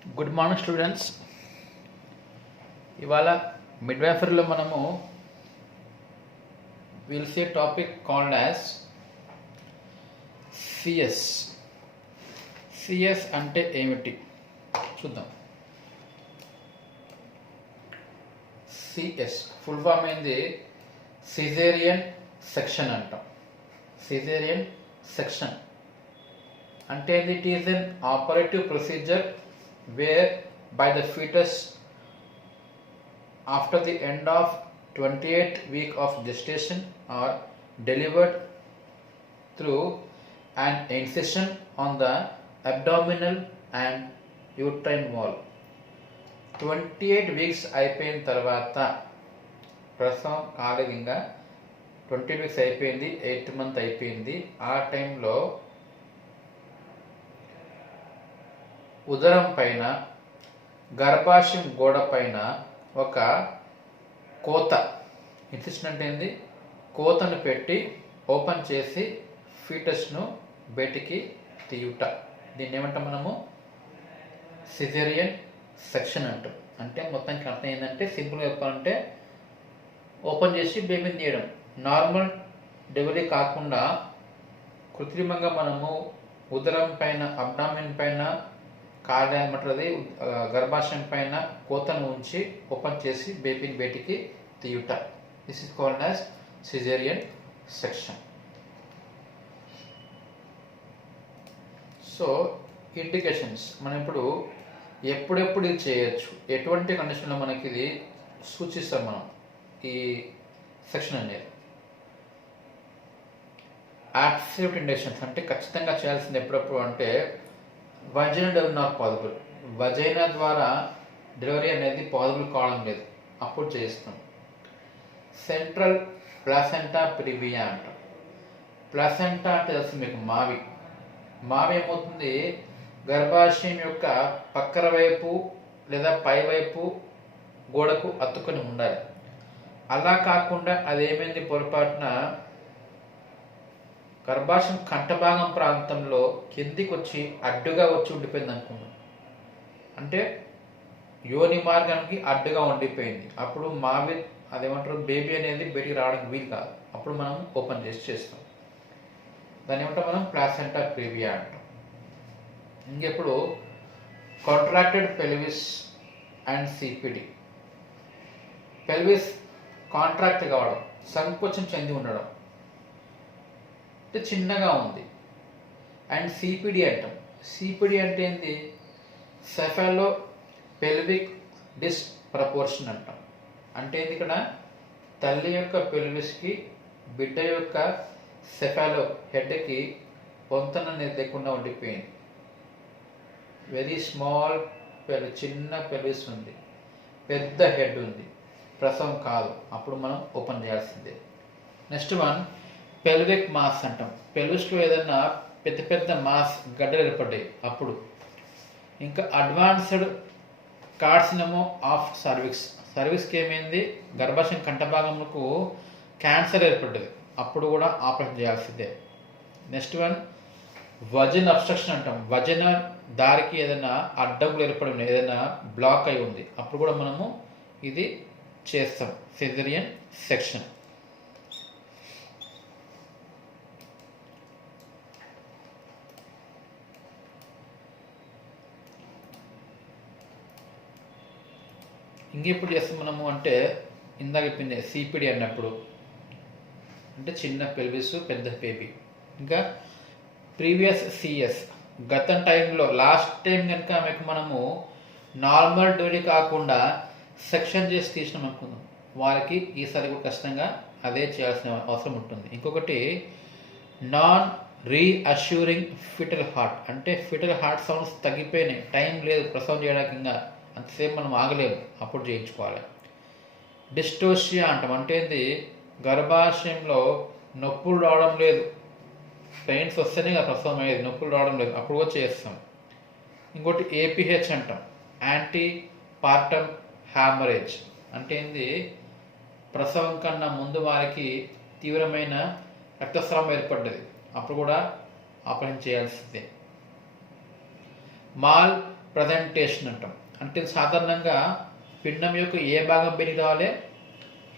Good morning students. ఇవాళ మిడ్వైఫరీలో మనము will see topic called as CS. CS అంటే ఏమిటి చూద్దాం. సిఎస్ ఫుల్ ఫామ్ ఏంది? సిజేరియన్ సెక్షన్ అంటాం. సిజేరియన్ సెక్షన్ అంటే it is an operative procedure where by the fetus after the end of 28th week of gestation are delivered through an incision on the abdominal and uterine wall. 28 weeks అయిపోయిన తర్వాత ప్రసవం కాలేదంగా 28 weeks అయిపోయింది, 8th month అయిపోయింది. ఆ టైంలో ఉదరం పైన గర్భాశయం గోడ పైన ఒక కోత, ఇన్సిషన్ అంటే ఏంది? కోతను పెట్టి ఓపెన్ చేసి ఫీటస్ను బయటికి తీయుట. దీన్ని ఏమంటాం మనము? సిజేరియన్ సెక్షన్ అంటాం. అంటే మొత్తానికి అర్థం ఏంటంటే, సింపుల్గా చెప్పాలంటే ఓపెన్ చేసి బేబీని తీయడం. నార్మల్ డెలివరీ కాకుండా కృత్రిమంగా మనము ఉదరం పైన, అబ్డామిన్ పైన, కాలేమంటది గర్భాశయం పైన కోతను ఉంచి ఓపెన్ చేసి బేబీని బయటికి తీయుట. This is called as cesarean section. So indications మనం ఇప్పుడు ఎప్పుడెప్పుడు ఇది చేయొచ్చు, ఎటువంటి కండిషన్లో మనకి ఇది సూచిస్తాం మనం ఈ సెక్షన్ అనేది. అబ్సల్యూట్ ఇండికేషన్స్ అంటే ఖచ్చితంగా చేయాల్సింది ఎప్పుడప్పుడు అంటే వజైనా డెలివరీ నాట్ పాసిబుల్. వజైనా ద్వారా డెలివరీ అనేది పాసిబుల్ కావడం లేదు, అప్పుడు చేస్తాం. సెంట్రల్ ప్లాసెంటా ప్రివియా అంటాం. ప్లాసెంటా అంటే తెలుసు మీకు, మావి. మావి ఏమవుతుంది? గర్భాశయం యొక్క పక్కన వైపు లేదా పై వైపు గోడకు అతుకొని ఉండాలి. అలా కాకుండా అదేమైంది పొరపాటున గర్భాశయం కంఠభాగం ప్రాంతంలో కిందికి వచ్చి అడ్డుగా వచ్చి ఉండిపోయింది అనుకున్నాం. అంటే యోని మార్గానికి అడ్డుగా ఉండిపోయింది. అప్పుడు మావి అదేమంటారు, బేబీ అనేది బయటికి రావడానికి వీలు కాదు. అప్పుడు మనం ఓపెన్ చేసి చేస్తాం. దాన్ని ఏమంటాం మనం? ప్లాసెంటా ప్రివియా అంటాం. ఇంకెప్పుడు contracted pelvis and CPD. Pelvis contract కావడం, సంకోచం చెంది ఉండడం, అంటే చిన్నగా ఉంది. అండ్ సిపిడి అంటాం. సిపిడి అంటే ఏంది? సెఫాలో పెల్విక్ డిస్ప్రపోర్షన్ అంటాం. అంటే ఏంది? ఇక్కడ తల్లి యొక్క పెల్విస్కి బిడ్డ యొక్క సెఫాలో హెడ్కి పొంతన అనేది లేకుండా ఉండిపోయింది. వెరీ స్మాల్ చిన్న పెల్విస్ ఉంది, పెద్ద హెడ్ ఉంది, ప్రసవం కాదు. అప్పుడు మనం ఓపెన్ చేయాల్సిందే. నెక్స్ట్ వన్ పెల్విక్ మాస్ అంటాం. పెల్విస్లో ఏదైనా పెద్ద పెద్ద మాస్ గడ్డలు ఏర్పడ్డాయి అప్పుడు. ఇంకా అడ్వాన్స్డ్ కార్సినమో ఆఫ్ సర్విక్స్. సర్విక్స్కి ఏమైంది? గర్భాశయం కంఠభాగంకు క్యాన్సర్ ఏర్పడ్డది, అప్పుడు కూడా ఆపరేషన్ చేయాల్సిందే. నెక్స్ట్ వన్ వజన్ అబ్స్ట్రక్షన్ అంటాం. వజన దారికి ఏదైనా అడ్డంకులు ఏర్పడి ఉన్నాయి, ఏదైనా బ్లాక్ అయి ఉంది, అప్పుడు కూడా మనము ఇది చేస్తాం. Caesarean section. ఇంకెప్పుడు చేస్తాం మనము అంటే, ఇందాక చెప్పింది సిపిడి అన్నప్పుడు, అంటే చిన్న పెల్విస్ పెద్ద బేబీ. ఇంకా ప్రీవియస్ సిఎస్, గత టైంలో లాస్ట్ టైం కనుక ఆమెకు మనము నార్మల్ డెలివరీ కాకుండా సెక్షన్ చేసి తీసినాం అనుకుందాం, వారికి ఈసారి కూడా ఖచ్చితంగా అదే చేయాల్సిన అవసరం ఉంటుంది. ఇంకొకటి నాన్ రీఅష్యూరింగ్ ఫిటల్ హార్ట్. అంటే ఫిటల్ హార్ట్ సౌండ్స్ తగ్గిపోయినాయి, టైం లేదు ప్రసవం చేయడానికి, ఇంకా అంతసేపు మనం ఆగలేము, అప్పుడు చేయించుకోవాలి. డిస్టోషియా అంటాం. అంటే ఏంటి? గర్భాశయంలో నొప్పులు రావడం లేదు, పెయిన్స్ వస్తేనే ప్రసవం అయ్యేది, నొప్పులు రావడం లేదు, అప్పుడు కూడా చేస్తాం. ఇంకోటి ఏపీహెచ్ అంటాం, యాంటీ పార్టమ్ హ్యామరేజ్. అంటే ఏంది? ప్రసవం కన్నా ముందు వారికి తీవ్రమైన రక్తస్రావం ఏర్పడ్డది, అప్పుడు కూడా ఆపరేషన్ చేయాల్సిందే. మాల్ ప్రజెంటేషన్ అంటాం. అంటే సాధారణంగా పిండం యొక్క ఏ భాగం బయటికి రావాలి?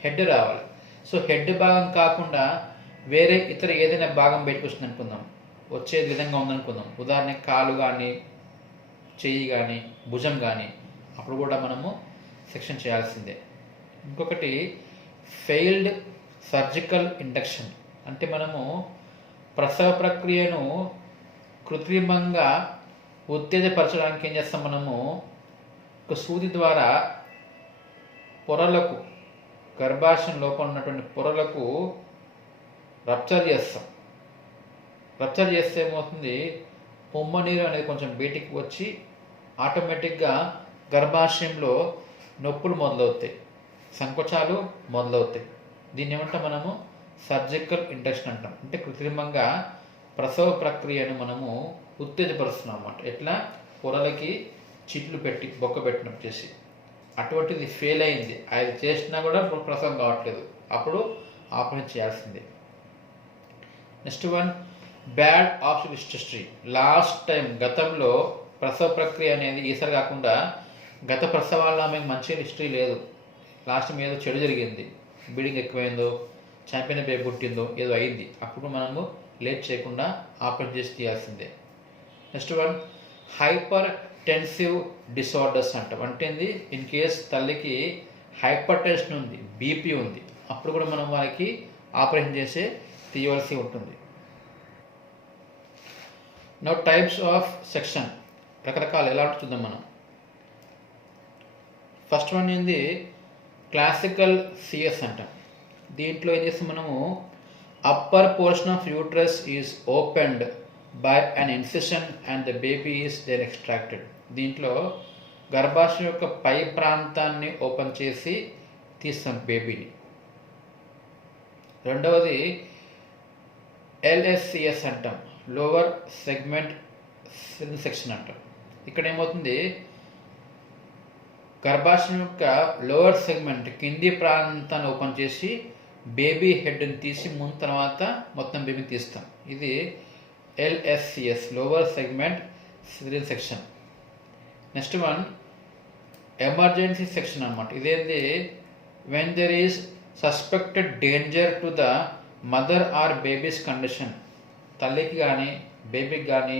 హెడ్ రావాలి. సో హెడ్ భాగం కాకుండా వేరే ఇతర ఏదైనా భాగం బయటకు వచ్చింది అనుకుందాం, వచ్చే విధంగా ఉందనుకుందాం. ఉదాహరణకి కాలు కానీ, చెయ్యి కానీ, భుజం కానీ, అప్పుడు కూడా మనము సెక్షన్ చేయాల్సిందే. ఇంకొకటి ఫెయిల్డ్ సర్జికల్ ఇండక్షన్. అంటే మనము ప్రసవ ప్రక్రియను కృత్రిమంగా ఉత్తేజపరచడానికి ఏం చేస్తాం? మనము ఒక సూది ద్వారా పొరలకు, గర్భాశయం లోపల ఉన్నటువంటి పొరలకు రప్చర్ చేస్తాం. రప్చర్ చేస్తే ఏమవుతుంది? ఉమ్మ నీరు అనేది కొంచెం బయటికి వచ్చి ఆటోమేటిక్గా గర్భాశయంలో నొప్పులు మొదలవుతాయి, సంకోచాలు మొదలవుతాయి. దీన్ని ఏమంటాం మనము? సర్జికల్ ఇండక్షన్ అంటాం. అంటే కృత్రిమంగా ప్రసవ ప్రక్రియను మనము ఉత్తేజపరుస్తున్నాం అన్నమాట. ఎట్లా? పొరలకి చిట్లు పెట్టి బొక్క పెట్టినట్టు చేసి. అటువంటిది ఫెయిల్ అయింది, అది చేసినా కూడా ప్రసవం కావట్లేదు, అప్పుడు ఆపరేషన్ చేయాల్సిందే. Next one, bad obstetric history. Last time గతంలో ప్రసవ ప్రక్రియ అనేది ఈసారి కాకుండా గత ప్రసవాల్లో ఆమెకు మంచి హిస్టరీ లేదు, లాస్ట్ టైం ఏదో చెడు జరిగింది, బ్లీడింగ్ ఎక్కువైందో, చనిపోయిన బేబీ పుట్టిందో, ఏదో అయింది, అప్పుడు మనము లేట్ చేయకుండా ఆపరేట్ చేసి తీయాల్సిందే. Next one, hypertensive disorders అంటాం. అంటే ఇన్ కేస్ తల్లికి హైపర్ టెన్షన్ ఉంది, బీపీ ఉంది, అప్పుడు కూడా మనం వాళ్ళకి ఆపరేషన్ చేసి తీయవలసి ఉంటుంది. నౌ టైప్స్ ఆఫ్ సెక్షన్, రకరకాలు ఎలా చూద్దాం మనం. ఫస్ట్ వన్ ఏంది? క్లాసికల్ సిఎస్ అంటాం. దీంట్లో ఏం చేస్తాం మనము? Upper portion of uterus is opened by an incision and the baby is then extracted. దీంట్లో గర్భాశయం యొక్క పై ప్రాంతాన్ని ఓపెన్ చేసి తీస్తాం బేబీని. రెండవది ఎల్ఎస్సిఎస్ అంటాం, లోవర్ సెగ్మెంట్ సెక్షన్ అంటాం. ఇక్కడ ఏమవుతుంది? గర్భాశయం యొక్క లోవర్ సెగ్మెంట్ కింది ప్రాంతాన్ని ఓపెన్ చేసి బేబీ హెడ్ని తీసి ముందు తర్వాత మొత్తం బేబీని తీస్తాం. ఇది LSCS, lower segment caesarean section. Next one emergency section అన్నమాట. ఇదేంటి? When there is suspected danger to the mother are babies condition. తల్లికి కానీ బేబీకి కానీ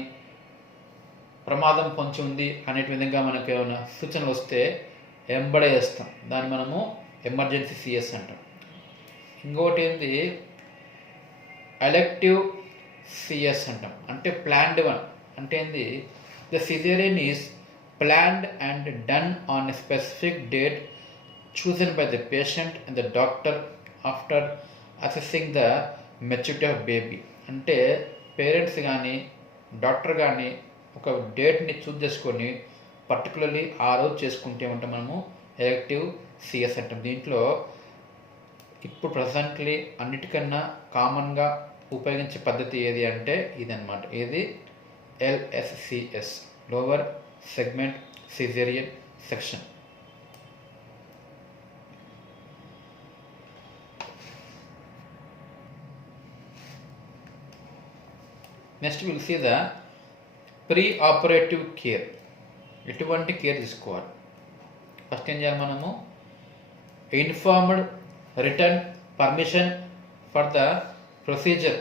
ప్రమాదం పొంచి ఉంది అనే విధంగా మనకు ఏమైనా సూచనలు వస్తే ఎంబడే చేస్తాం, దాన్ని మనము ఎమర్జెన్సీ సిఎస్ అంటాం. ఇంకొకటి ఏంటి? ఎలెక్టివ్ సిఎస్ అంటాం. అంటే ప్లాన్డ్ వన్. అంటే ఏంది? The caesarean is planned and done on a specific date chosen by the patient and the doctor after assessing the maturity of baby. అంటే పేరెంట్స్ కానీ డాక్టర్ కానీ ఒక డేట్ని చూస్ చేసుకొని పర్టికులర్లీ ఆ రోజు చేసుకుంటే ఏమంటాం మనము? ఎలెక్టివ్ సిఎస్ అంటాం. దీంట్లో ఇప్పుడు ప్రజెంట్లీ అన్నిటికన్నా కామన్గా ఉపయోగించే పద్ధతి ఏది అంటే ఇదన్నమాట. ఏది? LSCS, lower segment caesarean section. Next will see the pre operative care. ఎటువంటి కేర్ తీసుకోవాలి? ఫస్ట్ ఏం చేయాలి మనము? Informed return permission for the procedure,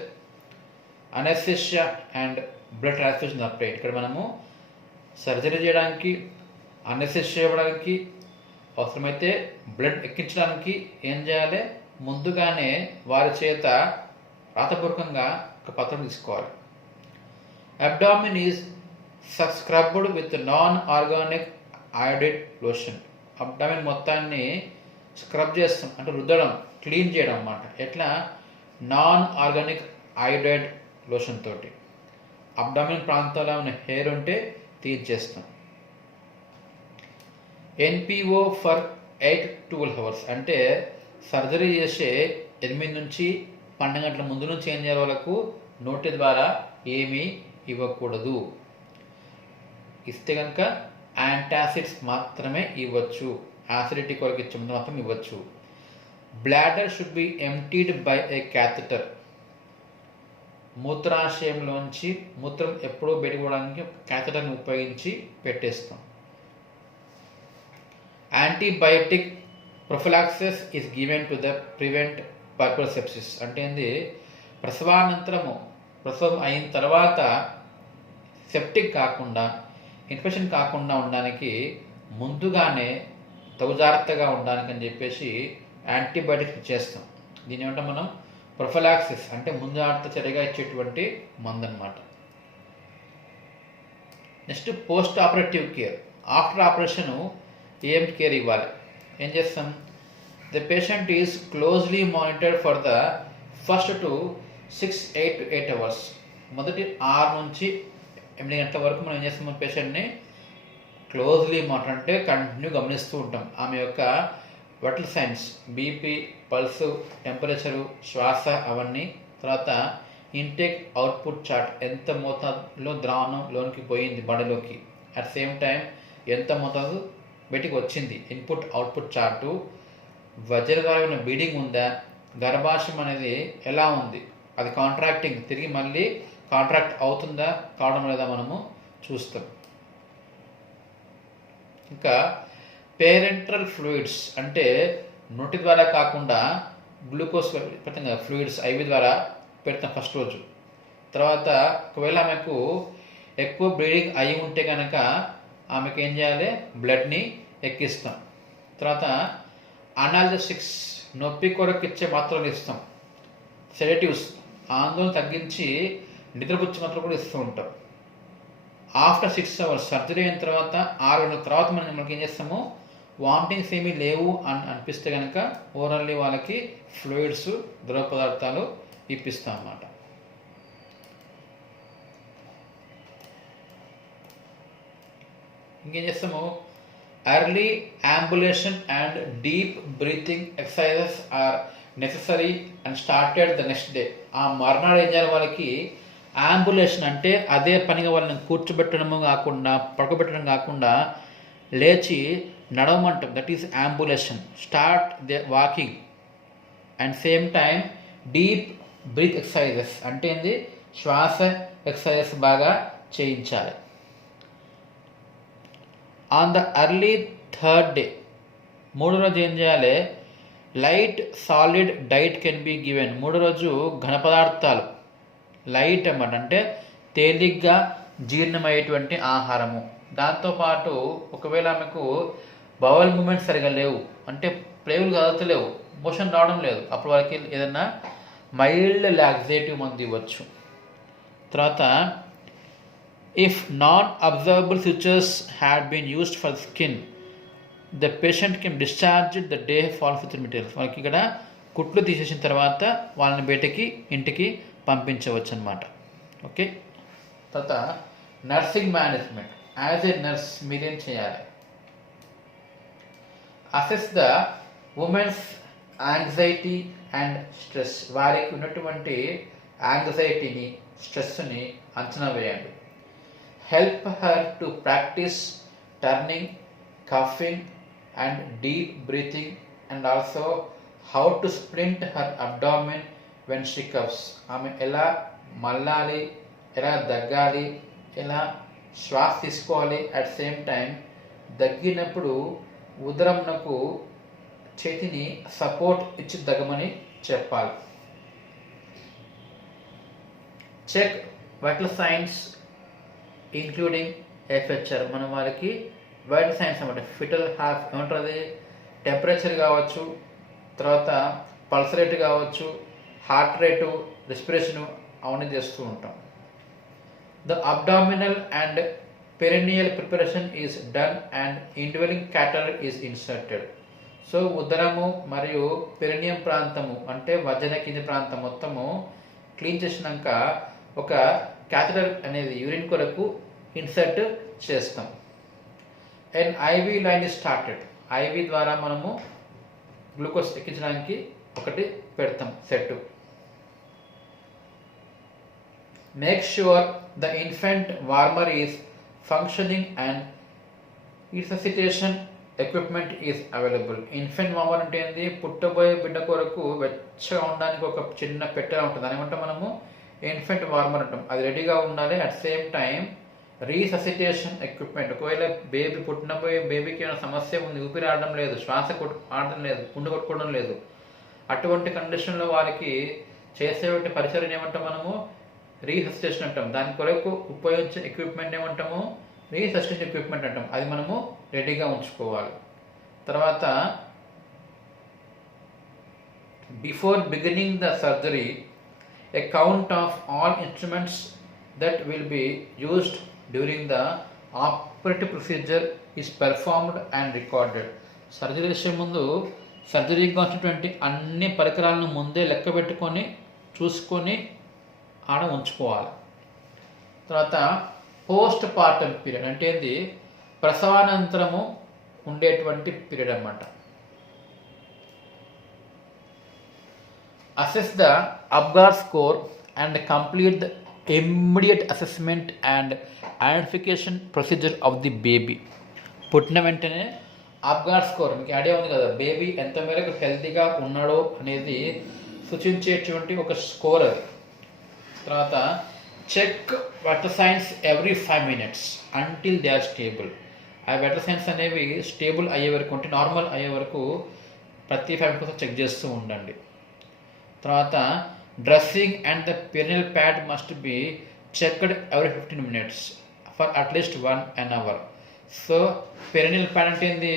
anaesthesia and blood transfusion applied. ఇక్కడ మనము సర్జరీ చేయడానికి, అనెస్థీషియా ఇవ్వడానికి, అవసరమైతే బ్లడ్ ఎక్కించడానికి ఏం చేయాలి? ముందుగానే వారి చేత రాతపూర్వకంగా ఒక పత్రం తీసుకోవాలి. Abdomen is scrubbed with non organic iodide lotion. Abdomen మొత్తాన్ని స్క్రబ్ చేస్తాం, అంటే రుద్దడం, క్లీన్ చేయడం అన్నమాట. ఎట్లా? నాన్ ఆర్గానిక్ అయోడైడ్ లోషన్ తోటి. అబ్డామిన్ ప్రాంతంలో ఉన్న హెయిర్ ఉంటే తీర్చేస్తాం. NPO for 8 to 12 hours. అంటే సర్జరీ చేసే 8 నుంచి 12 గంటల ముందు నుంచి ఏం చేయాలి? వాళ్ళకు నోటి ద్వారా ఏమీ ఇవ్వకూడదు. ఇస్తే కనుక యాంటాసిడ్స్ మాత్రమే ఇవ్వచ్చు, యాసిడిటీ కొరకు ఇచ్చే ముందు మాత్రం ఇవ్వచ్చు. Bladder should be emptied by a catheter. మూత్రాశయంలోంచి మూత్రం ఎప్పుడూ బయటపడడానికి క్యాథెటర్ని ఉపయోగించి పెట్టేస్తాం. Antibiotic prophylaxis is given to the prevent puerperal sepsis. అంటే ఏంది, ప్రసవానంతరము ప్రసవం అయిన తర్వాత సెప్టిక్ కాకుండా ఇన్ఫెక్షన్ కాకుండా ఉండడానికి ముందుగానే తగు జాగ్రత్తగా ఉండడానికి అని చెప్పేసి యాంటీబయాటిక్స్ చేస్తాం. దీని ఏమంటే మనం ప్రొఫిలాక్సిస్ అంటే ముందు జాగ్రత్త చర్యగా ఇచ్చేటువంటి మందు అనమాట. Next post operative care. After operation ఏం కేర్ ఇవ్వాలి, ఏం చేస్తాం? The patient is closely monitored for the first to 8 to 8 hours. మొదటి 6 నుంచి 8 గంటల వరకు మనం ఏం చేస్తాం? పేషెంట్ని క్లోజ్లీ మానిటర్ అంటే కంటిన్యూ గమనిస్తూ ఉంటాం. ఆమె యొక్క vital science, BP, pulse, temperature, శ్వాస అవన్నీ, తర్వాత ఇంటేక్ అవుట్పుట్ చార్ట్, ఎంత మోతాదులో ద్రావణం లోనికి పోయింది బాడీలోకి, అట్ సేమ్ టైం ఎంత మోతాదు బయటికి వచ్చింది, ఇన్పుట్ అవుట్పుట్ చార్టు, వజ్ర ద్వారా బీడింగ్ ఉందా, గర్భాశయం అనేది ఎలా ఉంది, అది కాంట్రాక్టింగ్ తిరిగి మళ్ళీ కాంట్రాక్ట్ అవుతుందా కావడం లేదా మనము చూస్తాం. ఇంకా పేరెంట్రల్ ఫ్లూయిడ్స్ అంటే నోటి ద్వారా కాకుండా గ్లూకోజ్ పెడతాం, ఫ్లూయిడ్స్ ఐవి ద్వారా పెడతాం ఫస్ట్ రోజు. తర్వాత ఒకవేళ ఆమెకు ఎక్కువ బ్లీడింగ్ అయి ఉంటే కనుక ఆమెకు ఏం చేయాలి? బ్లడ్ని ఎక్కిస్తాం. తర్వాత అనాల్జెసిక్స్ నొప్పి కొరకు ఇచ్చే మాత్రలు ఇస్తాం. సెడేటివ్స్ ఆందోళన తగ్గించి నిద్రపుచ్చే మాత్రం కూడా ఇస్తూ ఉంటాం. ఆఫ్టర్ 6 hours సర్జరీ అయిన తర్వాత 6 గంటల తర్వాత మనకి ఏం చేస్తాము? వామిటింగ్స్ ఏమీ లేవు అని అనిపిస్తే కనుక ఓరల్లీ వాళ్ళకి ఫ్లూయిడ్స్, ద్రవ పదార్థాలు ఇప్పిస్తాం అన్నమాట. ఇంకేం చేస్తాము? Early ambulation and deep breathing exercises are necessary and started the next day. ఆ మర్నాడు ఏం చేయాలి? వాళ్ళకి అంబులేషన్ అంటే అదే పనిగా వాళ్ళని కూర్చోబెట్టడము కాకుండా పడుకోబెట్టడం కాకుండా లేచి నడవమంటాం, that is ambulation. Start the walking and same time deep breath exercises అంటే ఏంది? శ్వాస ఎక్సర్సైజెస్ బాగా చేయించాలి. On the early 3rd day, 3వ రోజు ఏం చేయాలి? Light solid diet can be given. 3వ రోజు ఘన పదార్థాలు, లైట్ అన్నమాట, అంటే తేలిగ్గా జీర్ణమయ్యేటువంటి ఆహారము. దాంతోపాటు ఒకవేళ ఆమెకు బవల్ మూమెంట్స్ సరిగా లేవు అంటే ప్రేవులు కదలతలేవు, మోషన్ రావడం లేదు, అప్పుడు వాళ్ళకి ఏదైనా మైల్డ్ లాక్సేటివ్ మందు ఇవ్వచ్చు. తర్వాత if non observable switches had been used for skin, the patient can discharge the day following with materials. వాళ్ళకి ఇక్కడ కుట్లు తీసేసిన తర్వాత వాళ్ళని బయటకి ఇంటికి పంపించవచ్చు అన్నమాట. ఓకే. తర్వాత nursing management. As a nurse మీరేం చేయాలి? Assess the women's anxiety and stress. వారికి ఉన్నటువంటి యాంగ్జైటీని, స్ట్రెస్ని అంచనా వేయండి. Help her to practice turning, coughing and deep breathing and also how to sprint her abdomen when she coughs. ఆమె ఎలా మల్లాలి, ఎలా దగ్గాలి, ఎలా శ్వాస తీసుకోవాలి, అట్ సేమ్ టైం దగ్గినప్పుడు ఉదరంనకు చేతిని సపోర్ట్ ఇచ్చి దగ్గమని చెప్పాలి. Check vital signs including FHR. మనం వారికి వైటల్ సైన్స్ అన్నమాట, ఫిటల్ హాఫ్ ఏమంటుంది, టెంపరేచర్ కావచ్చు, తర్వాత పల్స్ రేట్ కావచ్చు, హార్ట్ రేటు, రెస్పిరేషను అవన్నీ చేస్తూ ఉంటాం. The abdominal and perineal preparation is done and indwelling catheter is inserted. So ఉదరము మరియు పెరినియం ప్రాంతము అంటే వజన కింది ప్రాంతం మొత్తము క్లీన్ చేసినాక ఒక క్యాథెటర్ అనేది యూరిన్ కొరకు ఇన్సర్ట్ చేస్తాం. And IV line is started. IV ద్వారా మనము గ్లూకోజ్ ఎక్కించడానికి ఒకటి పెడతాం set. Make sure the infant warmer is functioning and resuscitation equipment is available. Infant warmer అంటే ఏంది? పుట్టబోయే బిడ్డ కొరకు వెచ్చగా ఉండడానికి ఒక చిన్న పెట్టెలా ఉంటుంది, దాని ఏమంటే మనము ఇన్ఫెంట్ వార్మర్ అంటాం. అది రెడీగా ఉండాలి. అట్ సేమ్ టైం రీససిటేషన్ ఎక్విప్మెంట్, ఒకవేళ బేబీ పుట్టినపోయి బేబీకి ఏమైనా సమస్య ఉంది, ఊపిరి ఆడడం లేదు, శ్వాస ఆడడం లేదు, గుండె కొట్టుకోవడం లేదు, అటువంటి కండిషన్లో వారికి చేసేటువంటి పరిచయం ఏమంటాం మనము? రీససిటేషన్ అంటాం. దాని కొరకు ఉపయోగించే ఎక్విప్మెంట్ ఏమంటాము? రీససిటేషన్ ఎక్విప్మెంట్ అంటాం. అది మనము రెడీగా ఉంచుకోవాలి. తర్వాత before beginning the surgery a count of all instruments that will be used during the operative procedure is performed and recorded. Surgery చేసే ముందు సర్జరీకి వచ్చినటువంటి అన్ని పరికరాలను ముందే లెక్క పెట్టుకొని చూసుకొని ఆడ ఉంచుకోవాలి. తర్వాత పోస్ట్ పార్టమ్ పీరియడ్ అంటే ఏంది? ప్రసవానంతరము ఉండేటువంటి పీరియడ్ అన్నమాట. Assess the Apgar score and complete the immediate assessment and identification procedure of the baby. పుట్టిన వెంటనే అబ్గార్ స్కోర్, మీకు ఐడియా ఉంది కదా, బేబీ ఎంత మేరకు హెల్తీగా ఉన్నాడో అనేది సూచించేటువంటి ఒక స్కోర్ అది. తర్వాత check vital signs every 5 minutes until they are stable. ఆ వైటల్ సైన్స్ అనేవి స్టేబుల్ అయ్యే వరకు, అంటే నార్మల్ అయ్యే వరకు ప్రతి 5 minutes చెక్ చేస్తూ ఉండండి. తర్వాత dressing and the perineal pad must be checked every 15 minutes for at least 1 hour. So perineal pad అంటే ఏంది?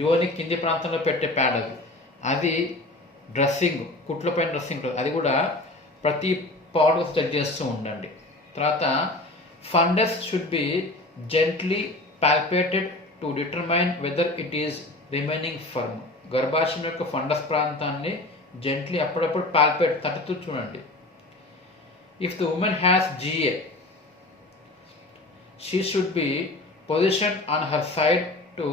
యోని కింది ప్రాంతంలో పెట్టే ప్యాడ్ అది. అది డ్రెస్సింగ్, కుట్ల పైన డ్రెస్సింగ్, అది కూడా ప్రతి పౌడ్ చెక్ చేస్తూ ఉండండి. తర్వాత fundus should be gently palpated to determine whether it is remaining firm. గర్భాశయం యొక్క ఫండస్ ప్రాంతాన్ని జెంట్లీ అప్పుడప్పుడు పాల్పేట్ తట్టుతూ చూడండి. If the woman has GA, she should be position on her side to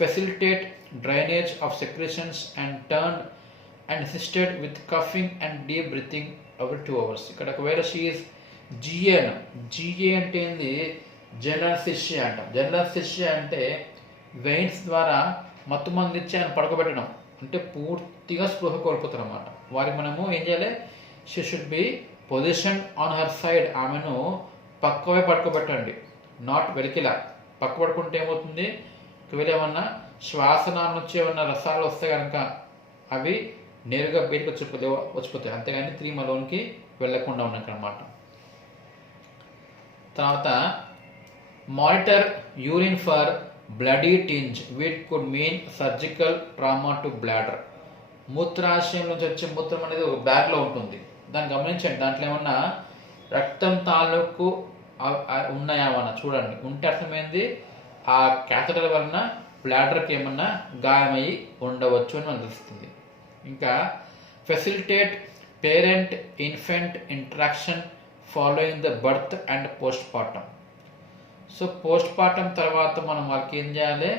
facilitate drainage of secretions and turn and assisted with coughing and deep breathing every 2 hours. ఇక్కడ ఒకవేళ she is GA అంటే ఏంది? General సిషియా అంటాం. General సిషియా అంటే veins ద్వారా మత్తు మంది ఇచ్చి ఆయన పడుకోబెట్టడం, అంటే పూర్తిగా స్పృహ కోల్పోతారు అన్నమాట. వారికి మనము ఏం చేయాలి? She should be position on her side, ఆమెను పక్కవే పడుకోబెట్టండి, నాట్ వెలికిలా. పక్క పడుకుంటే ఏమవుతుంది? ఒకవేళ ఏమన్నా శ్వాసనాల నుంచి ఏమన్నా రసాలు వస్తే కనుక అవి నేరుగా బయటకు వచ్చిపోతాయి, అంతేగాని 3 మలోనికి వెళ్లకుండా ఉన్నమాట. తర్వాత monitor urine for bloody tinge, which could mean surgical trauma to bladder. మూత్రాశయం నుంచి వచ్చే మూత్రం అనేది ఒక బ్యాగ్లో ఉంటుంది, దాన్ని గమనించండి. దాంట్లో ఏమన్నా రక్తం తాలూకు ఉన్నాయామన్నా చూడండి. ఉంటే అర్థమైంది ఆ క్యాథెటర్ వలన బ్లాడర్కి ఏమన్నా గాయమయ్యి ఉండవచ్చు అని మనకు తెలుస్తుంది. ఇంకా facilitate parent infant interaction following the birth and post partum. So post partum తర్వాత మనం వాళ్ళకి ఏం చేయాలి?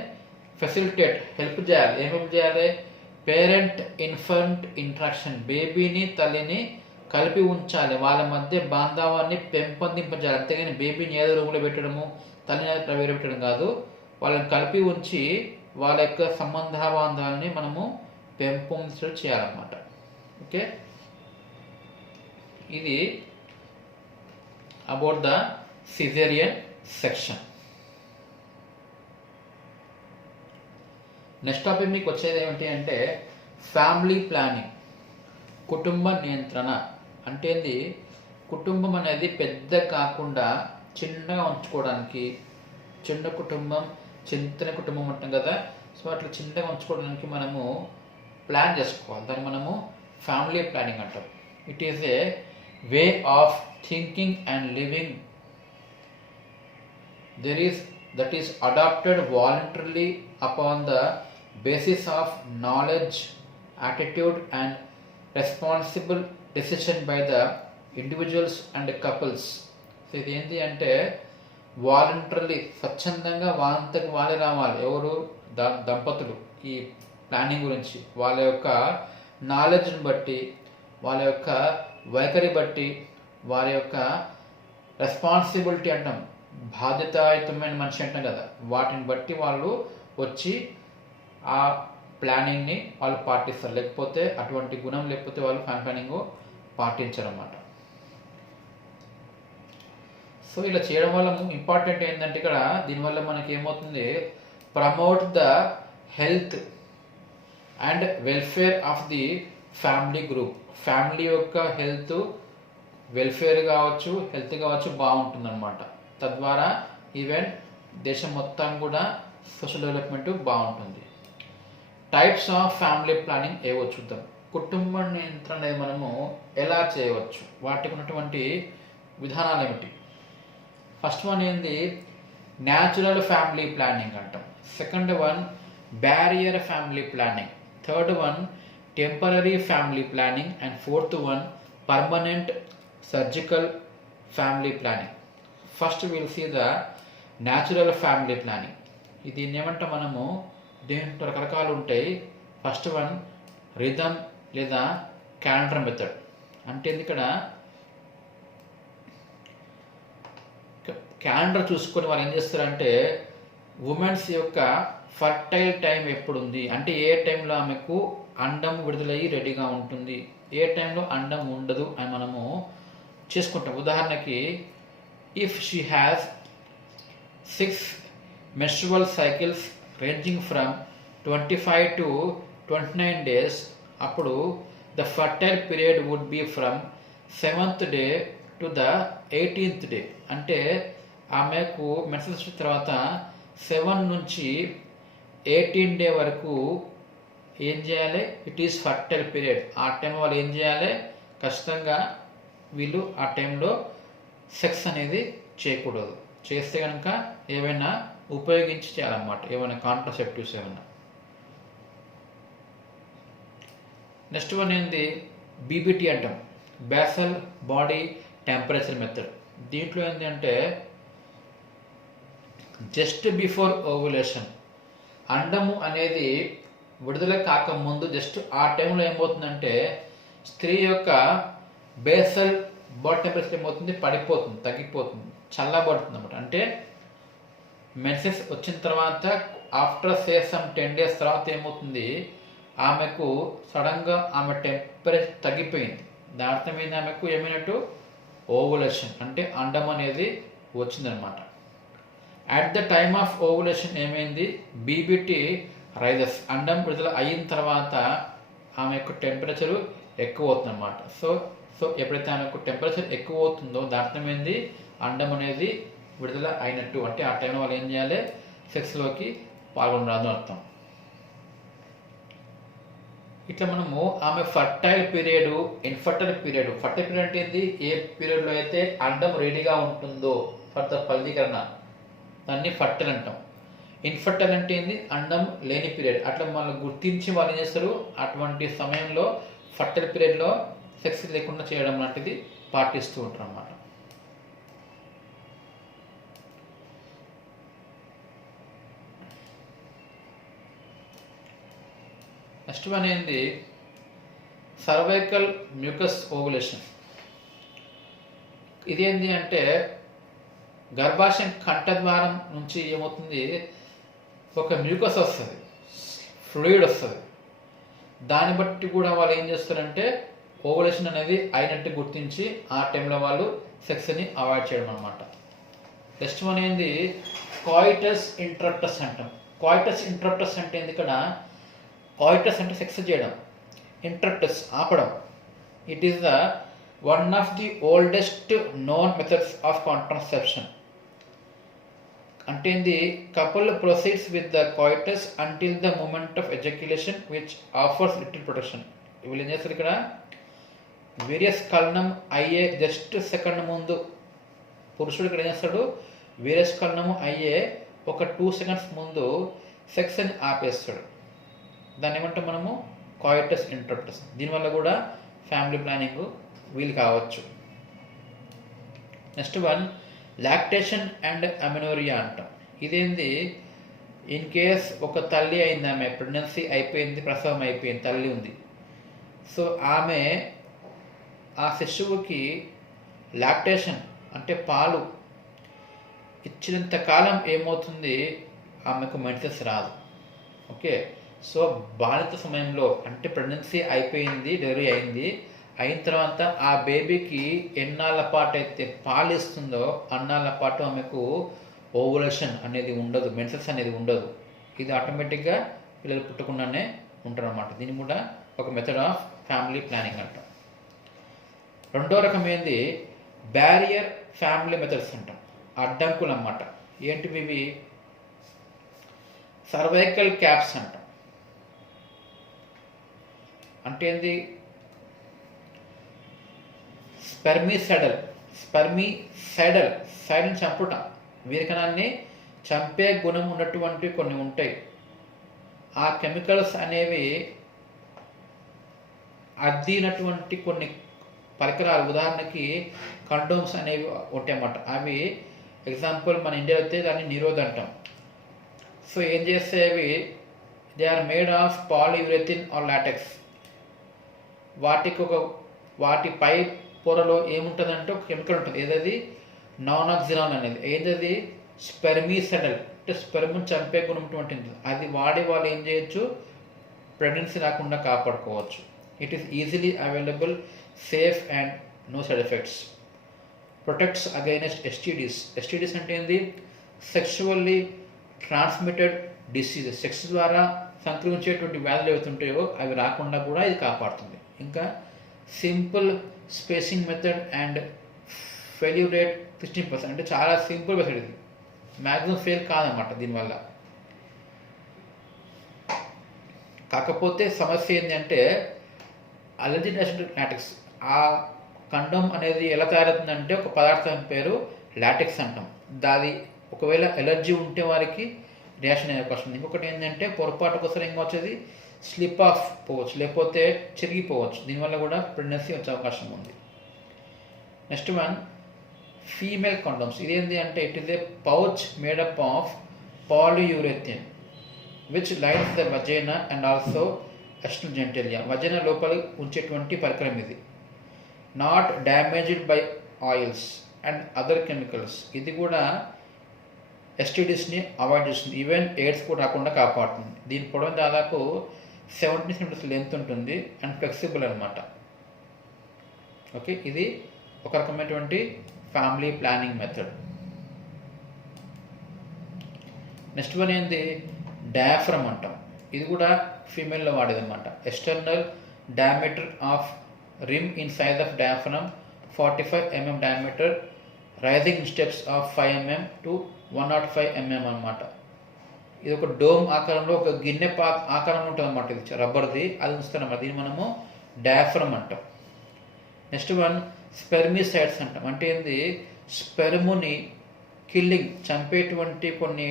ఫెసిలిటేట్, హెల్ప్ చేయాలి. ఏం హెల్ప్ చేయాలి? పేరెంట్ ఇన్ఫెంట్ ఇంటరాక్షన్, బేబీని తల్లిని కలిపి ఉంచాలి, వాళ్ళ మధ్య బాంధవాన్ని పెంపొందింపజేయాలి. అంతేగాని బేబీని ఏదో రూమ్లో పెట్టడము, తల్లిని ఏదో వేరే పెట్టడం కాదు. వాళ్ళని కలిపి ఉంచి వాళ్ళ యొక్క సంబంధ బాంధాలని మనము పెంపొందించడం చేయాలన్నమాట. ఓకే, ఇది about the caesarean section. Next topic మీకు వచ్చేది ఏమిటి అంటే ఫ్యామిలీ ప్లానింగ్, కుటుంబ నియంత్రణ. అంటే ఏంది? కుటుంబం అనేది పెద్ద కాకుండా చిన్నగా ఉంచుకోవడానికి, చిన్న కుటుంబం చింతన కుటుంబం అంటాం కదా, సో అట్లా చిన్నగా ఉంచుకోవడానికి మనము ప్లాన్ చేసుకోవాలి. దాన్ని మనము ఫ్యామిలీ ప్లానింగ్ అంటాం. It is A way of thinking and living that is adopted voluntarily upon the basis of knowledge, attitude and responsible decision by the individuals and couples. So ఇది ఏంటి అంటే వాలంటరీలీ, స్వచ్ఛందంగా వాళ్ళంతకు వాళ్ళే రావాలి. ఎవరు? దంపతులు. ఈ ప్లానింగ్ గురించి వాళ్ళ యొక్క నాలెడ్జ్ని బట్టి, వాళ్ళ యొక్క వైఖరి బట్టి, వారి యొక్క రెస్పాన్సిబిలిటీ అంటాం, బాధ్యతాయుతమైన మనిషి అంటాం కదా, వాటిని బట్టి వాళ్ళు వచ్చి ఆ ప్లానింగ్ని వాళ్ళు పాటిస్తారు. లేకపోతే అటువంటి గుణం లేకపోతే వాళ్ళు ఫ్యామిలీ ప్లానింగ్ పాటించరు అన్నమాట. సో ఇలా చేయడం వల్ల ఇంపార్టెంట్ ఏంటంటే ఇక్కడ దీనివల్ల మనకి ఏమవుతుంది, promote the health and welfare of the family group. Family యొక్క హెల్త్, వెల్ఫేర్ కావచ్చు, హెల్త్ కావచ్చు బాగుంటుందన్నమాట. తద్వారా ఈవెన్ దేశం మొత్తం కూడా సోషల్ డెవలప్మెంట్ బాగుంటుంది. టైప్స్ ఆఫ్ ఫ్యామిలీ ప్లానింగ్ ఏవో చూద్దాం. కుటుంబ నియంత్రణ అనేది మనము ఎలా చేయవచ్చు, వాటికి ఉన్నటువంటి విధానాలు ఏమిటి? ఫస్ట్ వన్ ఏంది, న్యాచురల్ ఫ్యామిలీ ప్లానింగ్ అంటాం. Second one barrier family planning. Third one temporary family planning. And fourth one permanent surgical family planning. First will see the natural family planning. ఇది ఏమంటాం మనము, దీంట్లో రకరకాలు ఉంటాయి. ఫస్ట్ వన్ రిథమ్ లేదా calendar method. అంటే ఇక్కడ క్యాలెండర్ చూసుకొని వాళ్ళు ఏం చేస్తారంటే, ఉమెన్స్ యొక్క ఫర్టైల్ టైం ఎప్పుడు ఉంది, అంటే ఏ టైంలో ఆమెకు అండం విడుదలయ్యి రెడీగా ఉంటుంది, ఏ టైంలో అండం ఉండదు అని మనము చేసుకుంటాం. ఉదాహరణకి if she has 6 menstrual cycles ranging from 25 to 29 days, అప్పుడు the fertile period would be from 7th day to the 18th day. అంటే ఆమెకు మెన్సెస్ తర్వాత 7 నుంచి 18 day వరకు ఏం చేయాలి, ఇట్ ఈస్ ఫర్టైల్ పీరియడ్. ఆ టైం వాళ్ళు ఏం చేయాలి, ఖచ్చితంగా వీళ్ళు ఆ టైంలో సెక్స్ అనేది చేయకూడదు. చేస్తే కనుక ఏవైనా ఉపయోగించి చేయాలన్నమాట, ఏమైనా కాంట్రాసెప్టివ్స్ ఏమైనా. నెక్స్ట్ వన్ ఏంది, బీబీటీ అంటాం, బేసల్ బాడీ టెంపరేచర్ మెథడ్. దీంట్లో ఏంటి అంటే జస్ట్ బిఫోర్ ఓవులేషన్, అండము అనేది విడుదల కాకముందు జస్ట్ ఆ టైంలో ఏమవుతుందంటే స్త్రీ యొక్క బేసల్ బాడీ టెంపరేచర్ ఏమవుతుంది, పడిపోతుంది, తగ్గిపోతుంది, చల్లబడుతుంది అన్నమాట. అంటే మెన్సెస్ వచ్చిన తర్వాత ఆఫ్టర్ సమ్ 10 days తర్వాత ఏమవుతుంది, ఆమెకు సడన్గా ఆమె టెంపరేచర్ తగ్గిపోయింది. దాని అర్థమైంది ఆమెకు ఏమైనట్టు, ఓవులేషన్, అంటే అండం అనేది వచ్చిందనమాట. At the time of ovulation ఏమైంది, బీబీటీ రైజెస్, అండం విడుదల అయిన తర్వాత ఆమె యొక్క టెంపరేచరు ఎక్కువ అవుతుంది అనమాట. సో ఎప్పుడైతే ఆమెకు టెంపరేచర్ ఎక్కువ అవుతుందో దాని అర్థమైంది అండం అనేది విడుదల అయినట్టు. అంటే ఆ టైంలో వాళ్ళు ఏం చేయాలి, సెక్స్లోకి పాల్గొనరాదు అర్థం. ఇట్లా మనము ఆమె fertile period, infertile period. Fertile period అంటే ఏంది, ఏ పీరియడ్లో అయితే అండం రెడీగా ఉంటుందో ఫర్ ద ఫలదీకరణ, దాన్ని ఫర్టైల్ అంటాం. ఇన్ఫర్టైల్ అంటే ఏంది, అండం లేని పీరియడ్. అట్లా వాళ్ళు గుర్తించి వాళ్ళు ఏం చేస్తారు, అటువంటి సమయంలో ఫర్టైల్ పీరియడ్లో సెక్స్ లేకుండా చేయడం లాంటిది పాటిస్తూ ఉంటారు అన్నమాట. నెక్స్ట్ వన్ ఏంది, సర్వైకల్ మ్యూకస్ ఓవులేషన్. ఇదేంటి అంటే గర్భాశయం కంఠద్వారం నుంచి ఏమవుతుంది, ఒక మ్యూకస్ వస్తుంది, ఫ్లూయిడ్ వస్తుంది. దాన్ని బట్టి కూడా వాళ్ళు ఏం చేస్తారంటే ఓవులేషన్ అనేది అయినట్టు గుర్తించి ఆ టైంలో వాళ్ళు సెక్స్ని అవాయిడ్ చేయడం అనమాట. నెక్స్ట్ వన్ ఏంది, కాయిటస్ ఇంటరప్టస్ అంటాం. కాయిటస్ ఇంటరప్టస్ అంటే ఏంది, ఇక్కడ కాయిటస్ అంటే సెక్స్ చేయడం, ఇంటరప్టస్ ఆపడం. It is the one of the oldest known methods of contraception. అంటే ఏంది, couple proceeds with the coitus until the moment of ejaculation which offers little protection. వీళ్ళు ఏం చేస్తారు, ఇక్కడ వీర్యస్ఖలనం అయ్యే జస్ట్ సెకండ్ ముందు పురుషుడు ఇక్కడ ఏం చేస్తాడు, వీర్యస్ఖలనము అయ్యే ఒక 2 seconds ముందు సెక్స్ అని ఆపేస్తాడు. దాన్ని ఏమంటాం మనము, కాయిటస్ ఇంటరప్టస్. దీనివల్ల కూడా ఫ్యామిలీ ప్లానింగ్ వీలు కావచ్చు. Next one lactation and amenorrhoea అంటాం. ఇదేంది, ఇన్ కేస్ ఒక తల్లి అయింది, ఆమె ప్రెగ్నెన్సీ అయిపోయింది, ప్రసవం అయిపోయింది, తల్లి ఉంది. సో ఆమె ఆ శిశువుకి లాక్టేషన్ అంటే పాలు ఇచ్చినంత కాలం ఏమవుతుంది, ఆమెకు మెన్సెస్ రాదు. ఓకే, సో బాలిత సమయంలో అంటే ప్రెగ్నెన్సీ అయిపోయింది, డెలివరీ అయింది, అయిన తర్వాత ఆ బేబీకి ఎన్నాళ్ళ పాటు అయితే పాలు ఇస్తుందో అన్నాళ్ళ పాటు ఆమెకు ఓవులేషన్ అనేది ఉండదు, మెన్సెస్ అనేది ఉండదు. ఇది ఆటోమేటిక్గా పిల్లలు పుట్టకుండానే ఉంటారు అన్నమాట. దీన్ని కూడా ఒక మెథడ్ ఆఫ్ ఫ్యామిలీ ప్లానింగ్ అంటాం. రెండో రకం ఏంది బ్యారియర్ ఫ్యామిలీ మెథడ్స్ అంటాం. అడ్డంకులు అన్నమాట. ఏంటివి ఇవి? సర్వైకల్ క్యాప్స్ అంటాం. అంటే ఏంది? స్పెర్మిసైడల్ సైడ్ని చంపుట, వీరికణాన్ని చంపే గుణం ఉన్నటువంటి కొన్ని ఉంటాయి. ఆ కెమికల్స్ అనేవి అద్దినటువంటి కొన్ని పరికరాలు, ఉదాహరణకి కండోమ్స్ అనేవి ఉంటాయన్నమాట. అవి ఎగ్జాంపుల్ మన ఇండియాలో అయితే దాన్ని నిరోధ్ అంటాం. సో ఏం చేస్తే అవి they are made of polyurethane or latex. వాటి పై పొరలో ఏముంటుందంటే ఒక కెమికల్ ఉంటుంది. ఏదది? నానాక్సినాన్ అనేది. ఏదది? స్పెర్మిసైడల్, అంటే స్పెర్మ్ని చంపే గుణం ఉంటుంది. అది వాడి వాళ్ళు ఏం చేయొచ్చు? ప్రెగ్నెన్సీ రాకుండా కాపాడుకోవచ్చు. It is easily available, safe and no side effects. Protects against STDs. STDs అంటే ఏంది? Sexually transmitted diseases. సెక్స్ ద్వారా సంక్రమించేటువంటి వ్యాధులు ఏవైతుంటాయో అవి రాకుండా కూడా ఇది కాపాడుతుంది. ఇంకా simple spacing method and failure rate 16%. అంటే చాలా సింపుల్ మెథడ్ ఇది, మ్యాక్సిమం ఫెయిల్ కాదన్నమాట దీనివల్ల. కాకపోతే సమస్య ఏంటంటే అలర్జీ లాటెక్స్. ఆ కండోమ్ అనేది ఎలా తయారవుతుందంటే ఒక పదార్థం పేరు లాటెక్స్ అంటాం. దాది ఒకవేళ ఎలర్జీ ఉంటే వారికి రియాక్షన్ అయ్యే అవకాశం ఉంది. ఇంకొకటి ఏంటంటే పొరపాటు కోసం ఇంకా వచ్చేది స్లిప్ ఆఫ్ పోవచ్చు, లేకపోతే చిరిగిపోవచ్చు. దీనివల్ల కూడా ప్రెగ్నెన్సీ వచ్చే అవకాశం ఉంది. Next one female condoms. ఇదేంటి అంటే it is a pouch made up of polyurethane which lines the vagina and also external genitalia. Vagina లోపల ఉంచేటువంటి పరికరం ఇది. Not damaged by oils and other chemicals. ఇది కూడా ఎస్టీడీస్ని అవాయిడ్ చేస్తుంది, ఈవెన్ ఎయిడ్స్ కూడా రాకుండా కాపాడుతుంది. దీని పొడవు దాదాపు 17 సెంటీమీటర్స్ లెంత్ ఉంటుంది అండ్ ఫ్లెక్సిబుల్ అనమాట. ఓకే, ఇది ఒక రకమైనటువంటి family planning method. Next one ఏంది? డయాఫ్రమ్ అంటాం. ఇది కూడా ఫీమేల్లో వాడేది అనమాట. External diameter of rim in size of diaphragm 45 mm diameter, rising steps of 5 mm to 105 mm అనమాట. ఇది ఒక డోమ్ ఆకారంలో, ఒక గిన్నె ఆకారంలో ఉంటుంది అనమాట. ఇది రబ్బర్ది, అది ఉంచుతారన్నమాట. దీన్ని మనము డయాఫ్రమ్ అంటాం. నెక్స్ట్ వన్ స్పెర్మిసైడ్స్ అంటాం. అంటే ఏంది? స్పెర్ముని కిల్లింగ్, చంపేటువంటి కొన్ని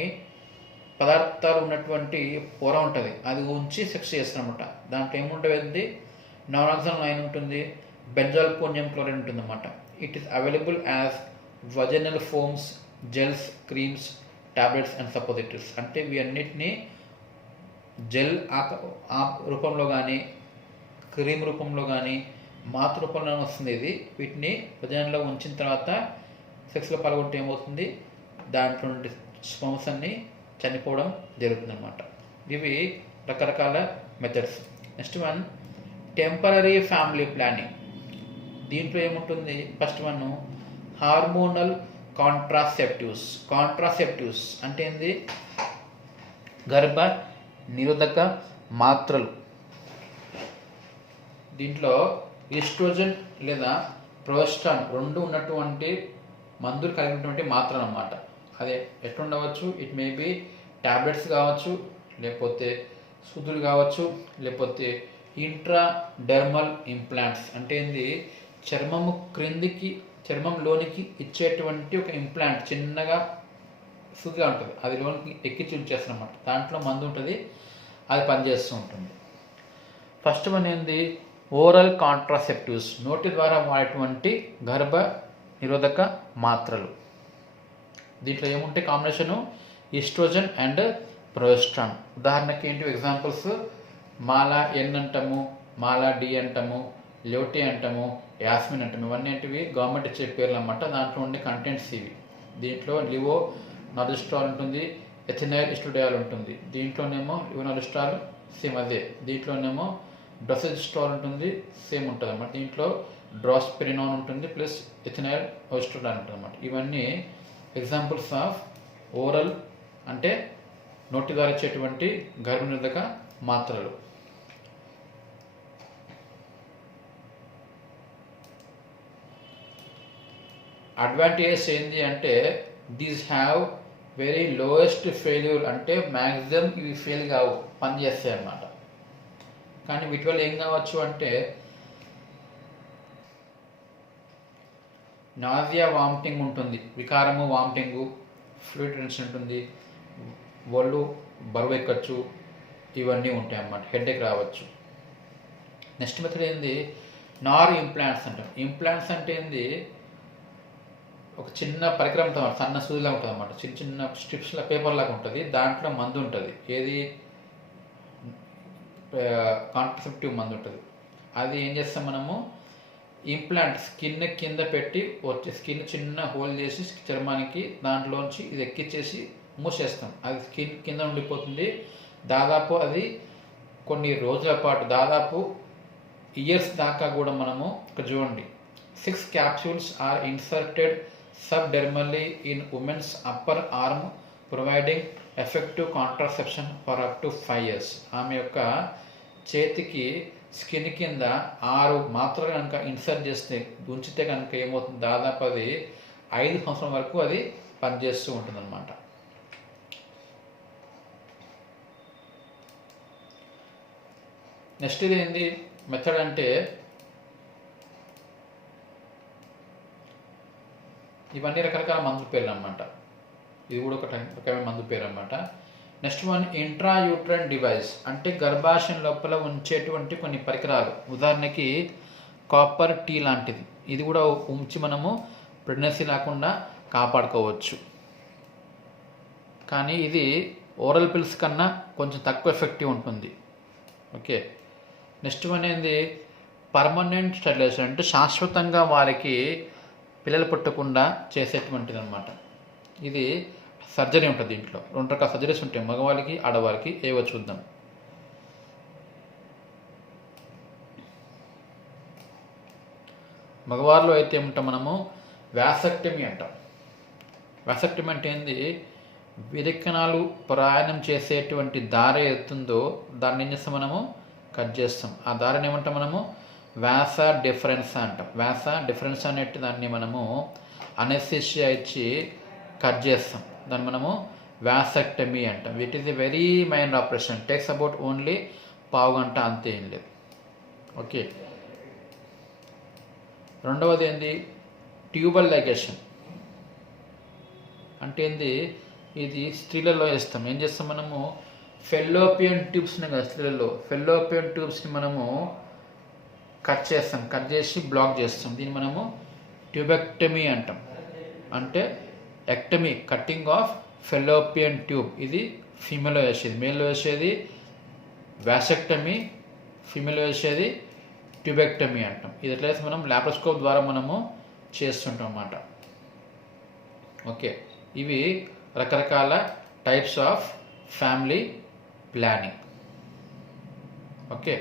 పదార్థాలు ఉన్నటువంటి పొర ఉంటుంది, అది ఉంచి సెక్స్ చేస్తారనమాట. దాంట్లో ఏముంటుంది? నానాక్సిన్ లైన్ ఉంటుంది, బెంజాల్కోనియం క్లోరైడ్ ఉంటుంది అన్నమాట. It is available as vaginal firms, gels, creams, tablets and suppositories. అంటే వీటన్నిటిని జెల్ రూపంలో కానీ, క్రీమ్ రూపంలో కానీ, మాతృ రూపంలో వస్తుంది. ఇది వీటిని వజనంలో ఉంచిన తర్వాత సెక్స్లో పాల్గొంటే ఏమవుతుంది? దాంట్లో నుండి స్పర్మ్స్ అన్ని చనిపోవడం జరుగుతుంది అనమాట. ఇవి రకరకాల methods. Next one temporary family planning. దీంట్లో ఏముంటుంది? ఫస్ట్ వన్ హార్మోనల్ కాంట్రాసెప్టివ్స్ అంటే ఏంది? గర్భ నిరోధక మాత్రలు. దీంట్లో ఈస్ట్రోజన్ లేదా ప్రొజెస్ట్రాన్ రెండు ఉన్నటువంటి మందులు కలిగినటువంటి మాత్రలు అన్నమాట. అదే ఎట్లుండవచ్చు? ఇట్ మే బి టాబ్లెట్స్ కావచ్చు, లేకపోతే సూదులు కావచ్చు, లేకపోతే ఇంట్రాడెర్మల్ ఇంప్లాంట్స్. అంటే ఏంది? చర్మము క్రిందికి, చర్మంలోనికి ఇచ్చేటువంటి ఒక ఇంప్లాంట్, చిన్నగా సూదిగా ఉంటుంది, అది లోనికి ఎక్కించి ఉంచేస్తారన్నమాట. దాంట్లో మందు ఉంటుంది, అది పనిచేస్తూ ఉంటుంది. ఫస్ట్ వన్ ఏంది? ఓరల్ కాంట్రాసెప్టివ్స్, నోటి ద్వారా వాడేటువంటి గర్భ నిరోధక మాత్రలు. దీంట్లో ఏముంటే కాంబినేషను? Oestrogen and progesterone. ఉదాహరణకి ఏంటి ఎగ్జాంపుల్స్? మాలా ఎన్ అంటాము, మాలా డి అంటాము, ల్యోటి అంటాము, యాస్మిన్ అంటాము. ఇవన్నీ ఏంటివి? గవర్నమెంట్ ఇచ్చే పేర్లు అన్నమాట. దాంట్లో ఉండే కంటెంట్స్ ఇవి. దీంట్లో లివో నార్జిస్ట్రాల్ ఉంటుంది, ఎథినైల్ ఎస్ట్రాడియోల్ ఉంటుంది. దీంట్లోనేమో లివోనార్జిస్ట్రాల్ సేమ్ అదే. దీంట్లోనేమో డ్రొసెస్ట్రాల్ ఉంటుంది, సేమ్ ఉంటుంది అన్నమాట. దీంట్లో డ్రాస్పెరినాన్ ఉంటుంది ప్లస్ ఎథినైల్ ఓస్ట్రోడాన్ ఉంటుంది అన్నమాట. ఇవన్నీ ఎగ్జాంపుల్స్ ఆఫ్ ఓరల్ అంటే నోటి ద్వారా ఇచ్చేటువంటి గర్భనిరోధక మాత్రలు. అడ్వాంటేజెస్ ఏంటి అంటే these have very lowest failure, అంటే మ్యాక్సిమం ఇవి ఫెయిల్ కావు, పనిచేస్తాయి అన్నమాట. కానీ వీటి వల్ల ఏం కావచ్చు అంటే నాజియా, వామిటింగ్ ఉంటుంది, వికారము, వామిటింగు, ఫ్లూయిడ్ టెన్షన్ ఉంటుంది, ఒళ్ళు బరువు ఎక్కచ్చు, ఇవన్నీ ఉంటాయి అన్నమాట. హెడేక్ రావచ్చు. నెక్స్ట్ మెథడ్ ఏంది, నార్ ఇంప్లాంట్స్ అంటాం. ఇంప్లాంట్స్ అంటే ఏంది, ఒక చిన్న పరికరం ఉంటుంది, సన్న సూదిలా ఉంటుంది అన్నమాట. చిన్న చిన్న స్ట్రిప్స్ల పేపర్ లాగా ఉంటుంది, దాంట్లో మందు ఉంటుంది. ఏది కాంట్రసెప్టివ్ మందు ఉంటుంది. అది ఏం చేస్తాం మనము, ఇంప్లాంట్ స్కిన్ కింద పెట్టి వచ్చి స్కిన్ చిన్న హోల్ చేసి చర్మానికి దాంట్లోంచి ఇది ఎక్కిచ్చేసి మూసేస్తాం. అది స్కిన్ కింద ఉండిపోతుంది. దాదాపు అది కొన్ని రోజుల పాటు, దాదాపు ఇయర్స్ దాకా కూడా మనము ఇక్కడ చూడండి 6 capsules are inserted subdermally in women's upper arm providing effective contraception for up to 5 years. ఆమె యొక్క చేతికి స్కిన్ కింద 6 మాత్రలు కనుక ఇన్సర్ట్ చేస్తే ఉంచితే కనుక ఏమవుతుంది, దాదాపు అది 5 సంవత్సరం వరకు అది పనిచేస్తూ ఉంటుంది అన్నమాట. నెక్స్ట్ ఇది ఏంది మెథడ్ అంటే ఇవన్నీ రకరకాల మందు పేర్లు అన్నమాట. ఇది కూడా ఒక రకమైన మందు పేరు అన్నమాట. నెక్స్ట్ వన్ ఇంట్రాయూట్రైన్ డివైస్, అంటే గర్భాశయం లోపల ఉంచేటువంటి కొన్ని పరికరాలు. ఉదాహరణకి కాపర్ టీ లాంటిది, ఇది కూడా ఉంచి మనము ప్రెగ్నెన్సీ రాకుండా కాపాడుకోవచ్చు. కానీ ఇది ఓరల్ పిల్స్ కన్నా కొంచెం తక్కువ ఎఫెక్టివ్ ఉంటుంది. ఓకే. నెక్స్ట్ వన్ ఏంది పర్మనెంట్ స్టెరిలైజేషన్, అంటే శాశ్వతంగా వారికి పిల్లలు పుట్టకుండా చేసేటువంటిది అనమాట. ఇది సర్జరీ ఉంటుంది. దీంట్లో 2 రకాల సర్జరీస్ ఉంటాయి, మగవాళ్ళకి ఆడవారికి. ఏవో చూద్దాం. మగవారిలో అయితే ఏమంటాం మనము వ్యాసెక్టమీ అంటాం. వ్యాసెక్టమీ అంటే ఏంది, విరేచనాలు ప్రయాణం చేసేటువంటి దారి ఎత్తుందో దాన్ని ఏం చేస్తాం మనము, కట్ చేస్తాం. ఆ దారిని ఏమంటాం మనము వ్యాస డిఫరెన్స్ అంటాం. వ్యాస డిఫరెన్స్ అనేటి దాన్ని మనము అనెస్థీషియా ఇచ్చి కట్ చేస్తాం. దాన్ని మనము వ్యాసెక్టమీ అంటాం. It is a very minor operation, takes about only 1/2 గంట, అంతే, ఏం లేదు. ఓకే. రెండవది ఏంది ట్యూబల్ లైగేషన్, అంటే ఏంది, ఇది స్త్రీలలో వేస్తాం. ఏం చేస్తాం మనము ఫెల్లోపియన్ ట్యూబ్స్ని కదా, స్త్రీలలో ఫెల్లోపియన్ ట్యూబ్స్ని మనము కట్ చేస్తాం, కట్ చేసి బ్లాక్ చేస్తాం. దీన్ని మనము ట్యూబెక్టమీ అంటాం. అంటే ectomy, cutting of fallopian tube. ఇది ఫీమేల్లో వేసేది. మేల్లో వేసేది వ్యాసెక్టమీ, ఫీమేల్లో వేసేది ట్యూబెక్టమీ అంటాం. ఇది ఎట్లయితే మనం లాప్రోస్కోప్ ద్వారా మనము చేస్తుంటాం అన్నమాట. ఓకే. ఇవి రకరకాల types of family planning. Okay.